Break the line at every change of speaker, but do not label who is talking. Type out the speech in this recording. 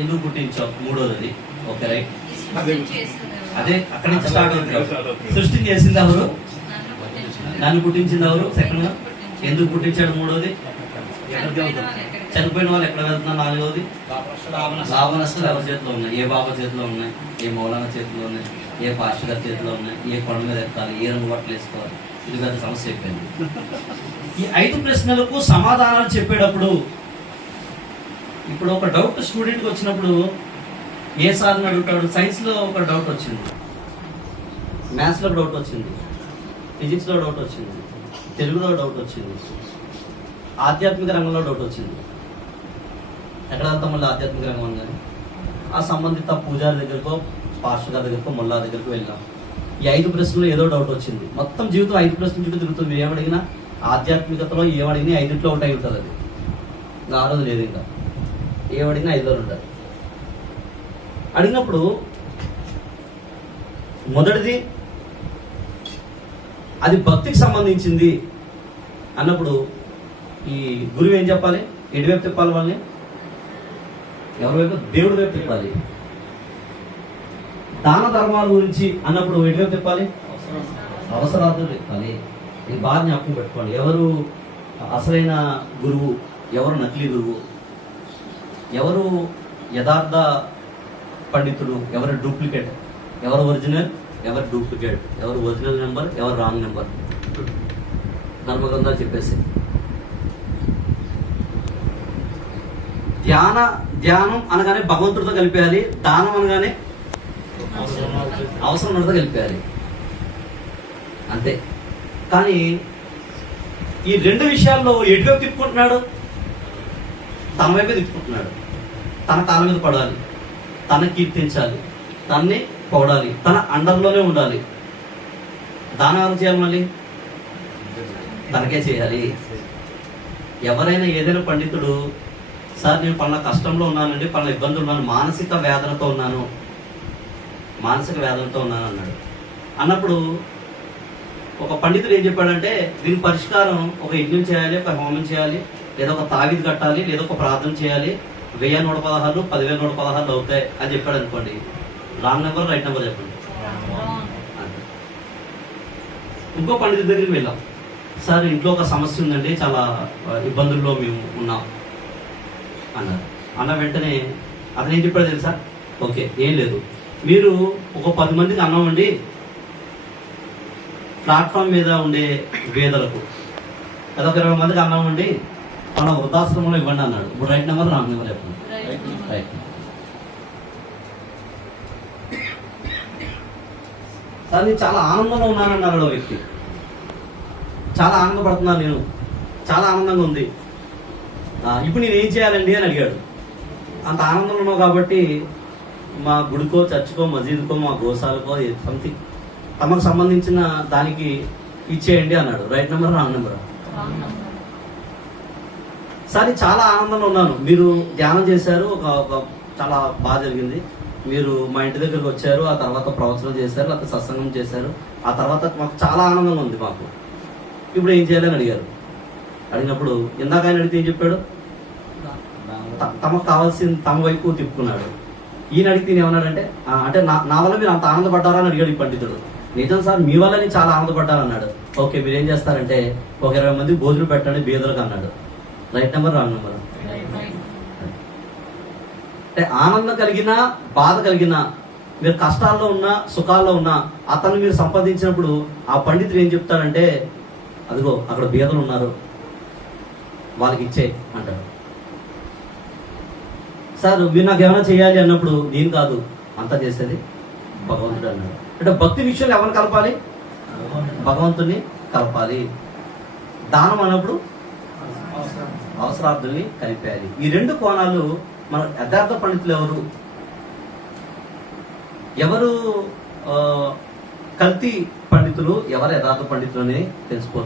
ఎందుకు పుట్టించావు? మూడోది okay right.
ఈ సృష్టి చేసింది ఎవరు?
అదే అక్కడి నుంచి స్టార్ట్ అవుతుంది. సృష్టి చేసింది ఎవరు?
నన్ను పుట్టించింది.
ఎవరు? సెకండ్గా ఎందుకు పుట్టించాడు మూడోది?
చనిపోయిన వాళ్ళు ఎక్కడికి
చనిపోయిన వాళ్ళు ఎక్కడ వెళ్తున్నారు నాలుగోది? లాభ నష్టాలు ఎవరి చేతిలో ఉన్నాయి? ఏ బాబా చేతిలో ఉన్నాయి? ఏ మౌలానా చేతిలో ఉన్నాయి? ఏ పాస్టర్ గారి చేతిలో ఉన్నాయి? ఏ కొండ మీద ఎక్కాలి? ఏ రంగు బట్టలు వేసుకోవాలి? ఇది పెద్ద సమస్య అయిపోయింది. ఈ ఐదు ప్రశ్నలకు సమాధానాలు చెప్పేటప్పుడు ఇప్పుడు ఒక డౌట్ స్టూడెంట్కి వచ్చినప్పుడు ఏ సార్ని అడుగుతాడు? సైన్స్లో ఒక డౌట్ వచ్చింది. మ్యాథ్స్లో డౌట్ వచ్చింది. ఫిజిక్స్లో డౌట్ వచ్చింది. తెలుగులో డౌట్ వచ్చింది. ఆధ్యాత్మిక రంగంలో డౌట్ వచ్చింది. ఎక్కడ వెళ్తాం మళ్ళీ ఆధ్యాత్మిక రంగం కానీ ఆ సంబంధిత పూజారి దగ్గరకో పాస్టర్ గారి దగ్గరకో మొల్లా దగ్గరకు వెళ్ళాం. ఈ ఐదు ప్రశ్నలు ఏదో డౌట్ వచ్చింది. మొత్తం జీవితం ఐదు ప్రశ్నలు చుట్టూ తిరుగుతుంది. ఏమడిగినా ఆధ్యాత్మికతలో ఏమడిగినా ఐదుట్లో ఒకటి అయి ఉంటుంది అది. ఆ రోజు లేదు ఇంకా. ఏమడిగినా ఐదులో ఉంటుంది అడిగినప్పుడు మొదటిది అది భక్తికి సంబంధించింది అన్నప్పుడు ఈ గురువు ఏం చెప్పాలి? ఎటువైపు తిప్పాలి వాళ్ళని? ఎవరి వైపు? దేవుడి వైపు తిప్పాలి. దాన ధర్మాల గురించి అన్నప్పుడు ఎటువైపు తిప్పాలి? అవసరాలు తిప్పాలి. ఈ బాగా జ్ఞాపకం పెట్టుకోండి. ఎవరు అసలైన గురువు? ఎవరు నకిలీ గురువు? ఎవరు యథార్థ పండితుడు ఎవరు డూప్లికేట్? ఎవరు ఒరిజినల్? ఎవరు డూప్లికేట్? ఎవరు ఒరిజినల్ నెంబర్? ఎవరు రాంగ్ నెంబర్? ధర్మగ్రంథాలు చెప్పేసి. ధ్యాన ధ్యానం అనగానే భగవంతుడితో కలిపేయాలి దానం అనగానే అవసరం ఉన్నదో కలిపేయాలి. అంతే. కానీ ఈ రెండు విషయాల్లో ఎటువైపు తిప్పుకుంటున్నాడు? తన వైపే తిప్పుకుంటున్నాడు. తన కాళ్ళ మీద పడాలి. తన కీర్తించాలి. తన్ని పొగడాలి. తన అండర్లోనే ఉండాలి. దానం ఎవరు చేయాలి మళ్ళీ? తనకే చేయాలి. ఎవరైనా ఏదైనా పండితుడు సార్ నేను పలానా కష్టంలో ఉన్నానండి పలానా ఇబ్బందులు ఉన్నాను మానసిక వేదనతో ఉన్నాను మానసిక వేదనతో ఉన్నాను అన్నాడు. అన్నప్పుడు ఒక పండితుడు ఏం చెప్పాడంటే దీని పరిష్కారం ఒక యజ్ఞం చేయాలి ఒక హోమం చేయాలి లేదా ఒక తావిది కట్టాలి లేదా ఒక ప్రార్థన చేయాలి. వెయ్యి నూట పదహారు పదివేల నూట పదహారు అవుతాయి అని చెప్పాడు అనుకోండి. రాంగ్ నెంబర్ రైట్ నెంబర్ చెప్పండి. ఇంకో పండితుడి దగ్గరికి వెళ్ళాం. సార్ ఇంట్లో ఒక సమస్య ఉందండి చాలా ఇబ్బందుల్లో మేము ఉన్నాం. అన్నారు. అన్న వెంటనే అతను ఏం చెప్పాడు తెలుసా? ఓకే ఏం లేదు. మీరు ఒక పది మందికి అన్నం వండి ప్లాట్ఫామ్ మీద ఉండే వేదలకు అదొక ఇరవై మందికి అన్నం వండి మన వృద్ధాశ్రమంలో ఇవ్వండి అన్నాడు. ఇప్పుడు రైట్ నెంబర్ రాంగ్ నెంబర్ చెప్పండి. రైట్ సార్ నేను చాలా ఆనందంలో ఉన్నానన్నారు ఆ వ్యక్తి. చాలా ఆనందపడుతున్నాను నేను. చాలా ఆనందంగా ఉంది. ఇప్పుడు నేను ఏం చేయాలండి అని అడిగాడు. అంత ఆనందంలో ఉన్నావు కాబట్టి మా గుడికో చర్చ్కో మసీదుకో మా గోశాలకో సంథింగ్ తమకు సంబంధించిన దానికి ఇచ్చేయండి అన్నాడు. Right number wrong number sir చాలా ఆనందంలో ఉన్నాను. మీరు ధ్యానం చేశారు ఒక ఒక చాలా బాగా జరిగింది. మీరు మా ఇంటి దగ్గరకు వచ్చారు ఆ తర్వాత ప్రవచనం చేశారు లేకపోతే సత్సంగం చేశారు. ఆ తర్వాత మాకు చాలా ఆనందంగా ఉంది మాకు. ఇప్పుడు ఏం చేయాలని అడిగారు? అడిగినప్పుడు ఇందాక ఆయన అడిగితే ఏం చెప్పాడు? తమకు కావాల్సింది తమ వైపు తిప్పుకున్నాడు. ఈయన అడిగితే ఈయన ఏమన్నాడంటే అంటే నా నా వల్ల మీరు అంత ఆనందపడ్డారా? అని అడిగాడు ఈ పండితుడు. నిజం సార్ మీ వల్ల నేను చాలా ఆనందపడ్డాను అన్నాడు ఓకే మీరు ఏం చేస్తారంటే ఒక ఇరవై మంది భోజనం పెట్టండి బీదలకు అన్నాడు. Right number wrong number. అంటే ఆనందం కలిగినా బాధ కలిగినా మీరు కష్టాల్లో ఉన్నా సుఖాల్లో ఉన్నా అతన్ని మీరు సంపాదించినప్పుడు ఆ పండితుడు ఏం చెప్తాడంటే అదిగో అక్కడ బీదలు ఉన్నారు. వాళ్ళకి ఇచ్చే అంటాడు. సార్ మీరు నాకు ఏమైనా చేయాలి అన్నప్పుడు నేను కాదు అంతా చేసేది భగవంతుడు అన్నాడు. అంటే భక్తి విషయంలో ఎవరిని కలపాలి? భగవంతుని కలపాలి. దానం అన్నప్పుడు అవసరార్థుల్ని కలిపేయాలి ఈ రెండు కోణాలు మన యథార్థ పండితులు ఎవరు? ఎవరు ఆ, కల్తీ పండితులు ఎవరు యథార్థ పండితులు అని తెలుసుకోవచ్చు